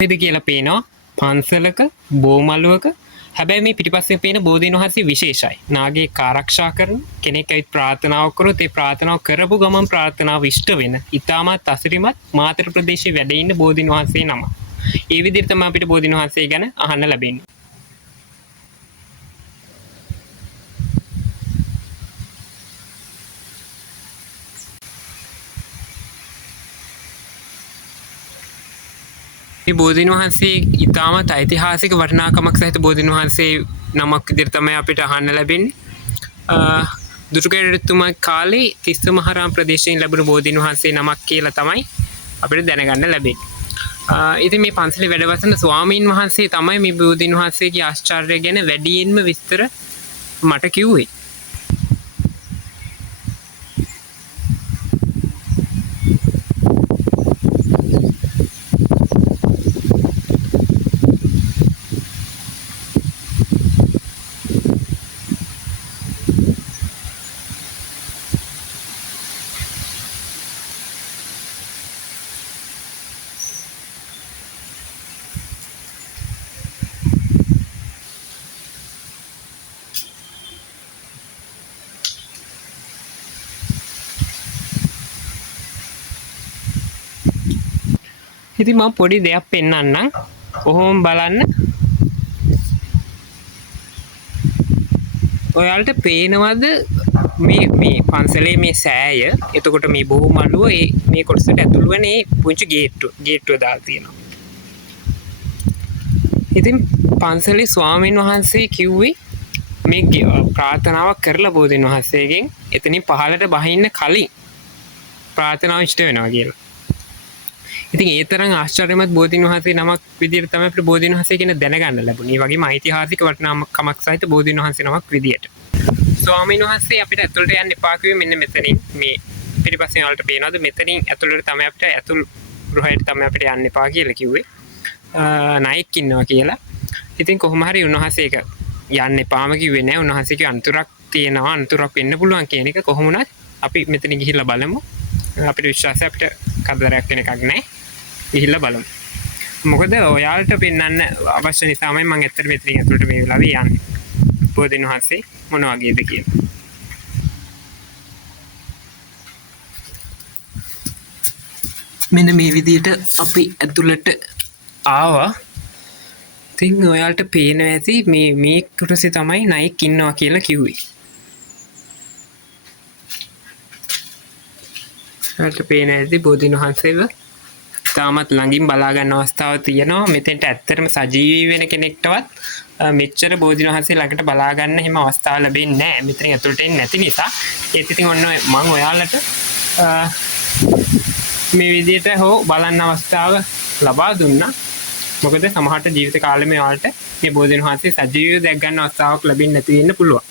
ද කියලා පේනවා පන්සලක බෝමළුවක. හැබැයි මේ පිටිපස්සේ පේන බෝධීන් වහන්සේ විශේෂයි. නාගයෙක් ආරක්ෂා කරන කෙනෙක් ඇවිත් ප්‍රාර්ථනාවක් කරොත් ඒ ප්‍රාර්ථනාව කරපු ගමන් ප්‍රාර්ථනාව ඉෂ්ට වෙන ඉතාමත් අසිරිමත් මාතර ප්‍රදේශයේ වැඩ ඉන්න බෝධීන් වහන්සේ නම. ඒ විදිහට තමයි අපිට බෝධීන් වහන්සේ ගැන අහන්න ලැබෙන්නේ. මේ බෝධීන් වහන්සේ ඉතාමත් ඓතිහාසික වටිනාකමක් සහිත බෝධීන් වහන්සේ නමක් විදිහට තමයි අපිට අහන්න ලැබෙන්නේ. දුටුගැමුණුතුමා කාලේ තිස්ස මහරාම ප්‍රදේශයෙන් ලැබුණු බෝධීන් වහන්සේ නමක් කියලා තමයි අපිට දැනගන්න ලැබෙන්නේ. ඉතින් මේ පන්සලේ වැඩවසන ස්වාමීන් වහන්සේ තමයි මේ බෝධීන් වහන්සේගේ ආශ්චර්ය ගැන වැඩියෙන්ම විස්තර මට කිව්වේ. ඉතින් මම පොඩි දෙයක් පෙන්නන්නම්. කොහොම බලන්න. ඔයාලට පේනවද මේ පන්සලේ මේ සෑය? එතකොට මේ බොහොමළුව මේ කොටසට ඇතුළු වෙන මේ පුංචි ගේට්ටුව දාලා තියෙනවා. ඉතින් පන්සලේ ස්වාමීන් වහන්සේ කිව්වේ මේ ප්‍රාර්ථනාවක් කරලා බෝධීන් වහන්සේගෙන් එතනින් පහළට බහින්න කලින් ප්‍රාර්ථනාව ඉෂ්ට වෙනවා කියලා. ඉතින් ඒ තරම් ආශ්චර්යමත් බෝධීන් වහන්සේ නමක් විදිහට තමයි අපිට බෝධීන් වහන්සේ කියන දැනගන්න ලැබුණේ. ඒ වගේම ඓතිහාසික වටිනාකමක් සහිත බෝධීන් වහන්සේ නමක් විදිහට. ස්වාමීන් වහන්සේ අපිට ඇතුළට යන්න එපා කිව්වේ මෙන්න මෙතනින්. මේ පිටිපස්සෙන් වලට පේනවද? මෙතනින් ඇතුළට තමයි අපිට ඇතුළු ගෘහයට තමයි අපිට යන්න එපා කියලා කිව්වේ. නායක ඉන්නවා කියලා. ඉතින් කොහොම හරි උන්වහන්සේ ඒක යන්න එපාම කිව්වේ නෑ. උන්වහන්සේගේ අන්තරක් තියෙනවා. අන්තරක් වෙන්න පුළුවන් කියන එක කොහොම වුණත් අපි මෙතන ගිහිල්ලා බලමු. අපිට විශ්වාසය අපිට කවදාවත් වෙන එකක් නෑ. ගිහිල්ලා බලමු. මොකද ඔයාලට පෙන්වන්න අවශ්‍ය නිසාමයි මම ඇත්තට මෙතනින් ඇතුළට මේ වෙලාවේ යන්නේ. බෝධීන් වහන්සේ මොන වගේද කියලා. මෙන්න මේ විදිහට අපි ඇතුළට ආවා. ඉතින් ඔයාලට පේනවා ඇති මේ කොටසේ තමයි නායක ඉන්නවා කියලා කිව්වේ. ඔයාලට පේනවා ඇති බෝධීන් වහන්සේව තාමත් ළඟින් බලා ගන්න අවස්ථාවක් තියෙනවා. මෙතෙන්ට ඇත්තටම සජීවී වෙන කෙනෙක්ටවත් මෙච්චර බෝධීන් වහන්සේ ළඟට බලා ගන්න හැම අවස්ථාවක් ලැබෙන්නේ නැහැ. මෙතන ඇතුළට එන්නේ නැති නිසා. ඒත් ඉතින් ඔන්න මම ඔයාලට මේ විදිහට හෝ බලන්න අවස්ථාව ලබා දුන්නා. මොකද සමහරට ජීවිත කාලෙම ඔයාලට මේ බෝධීන් වහන්සේ සජීවීව දැක් ගන්න අවස්ථාවක් ලැබෙන්නේ නැති වෙන්න පුළුවන්.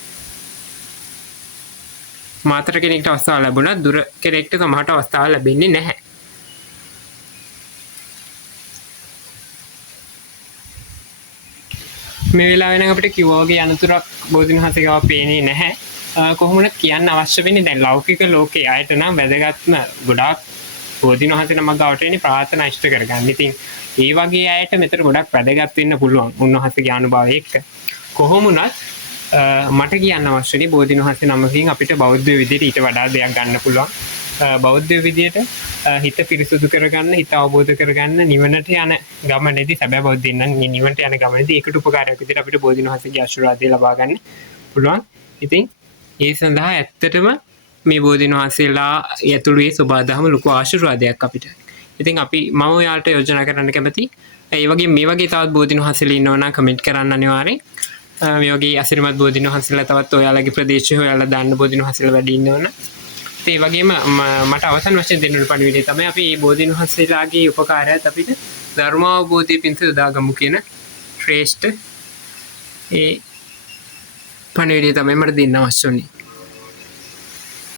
මාතර කෙනෙක්ට අවස්ථාවක් ලැබුණා දුර කෙනෙක්ට සමහරට අවස්ථාවක් ලැබෙන්නේ නැහැ. මේ වෙලාවේ නම් අපිට කිව්වා වගේ අනතුරක් බෝධීන් වහන්සේ ගාව පේන්නේ නැහැ. කොහොමද කියන්න අවශ්‍ය වෙන්නේ දැන් ලෞකික ලෝකයේ ආයත නම් වැදගත්ම ගොඩාක් බෝධීන් වහන්සේ නමක් ගාවට එන්නේ ප්‍රාර්ථනා ඉෂ්ට කරගන්න. ඉතින් ඒ වගේ අයට මෙතන ගොඩක් වැදගත් වෙන්න පුළුවන් උන්වහන්සේගේ අනුභවය එක්ක. කොහොම වුණත් මට කියන්න අවශ්‍යනේ බෝධීන් වහන්සේ නමකින් අපිට බෞද්ධ විදිහට ඊට වඩා දෙයක් ගන්න පුළුවන්. බෞද්ධ විදිහට හිත පිරිසුදු කරගන්න, හිත අවබෝධ කරගන්න, නිවනට යන ගමනේදී සැබෑ බෞද්ධින් නම් නිවනට යන ගමනේදී ඒකට උපකාරයක් විදිහට අපිට බෝධීන් වහන්සේගේ ආශිර්වාදය ලබා ගන්න පුළුවන්. ඉතින් ඒ සඳහා ඇත්තටම මේ බෝධීන් වහන්සේලා යතුළුවේ සබදාම ලොකු ආශිර්වාදයක් අපිට. ඉතින් මම ඔයාලට යෝජනා කරන්න කැමතියි. ඒ වගේ මේ වගේ තවත් බෝධීන් වහන්සේලා ඉන්නවා නම් කමෙන්ට් කරන්න අනිවාර්යෙන්. මේ වගේ අසිරිමත් බෝධීන් වහන්සේලා තවත් ඔයාලගේ ප්‍රදේශයේ හොයාලා දාන්න බෝධීන් වහන්සේලා වැඩි ඉන්නවනම් ඒ වගේම මට අවසන් වශයෙන් දෙන්න උණු පණිවිඩය තමයි අපි මේ බෝධීන් වහන්සේලාගේ උපකාරයත් අපිට ධර්මාවබෝධය පිණිස යොදාගමු කියන ශ්‍රේෂ්ඨ ඒ පණිවිඩය තමයි මට දෙන්න අවශ්‍ය වුණේ.